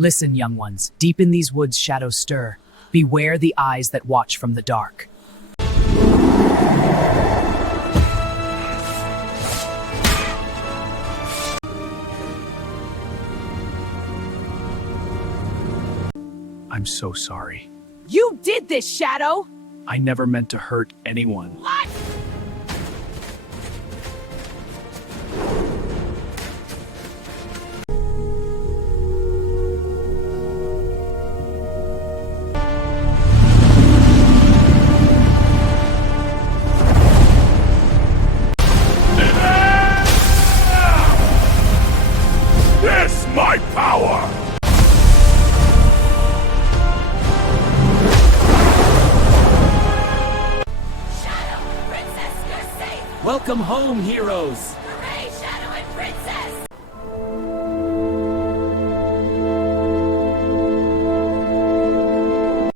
Listen, young ones, deep in these woods shadows stir. Beware the eyes that watch from the dark. I'm so sorry. You did this, Shadow! I never meant to hurt anyone. What? This my power! Shadow, Princess, you're safe! Welcome home, heroes! Hooray, Shadow and Princess!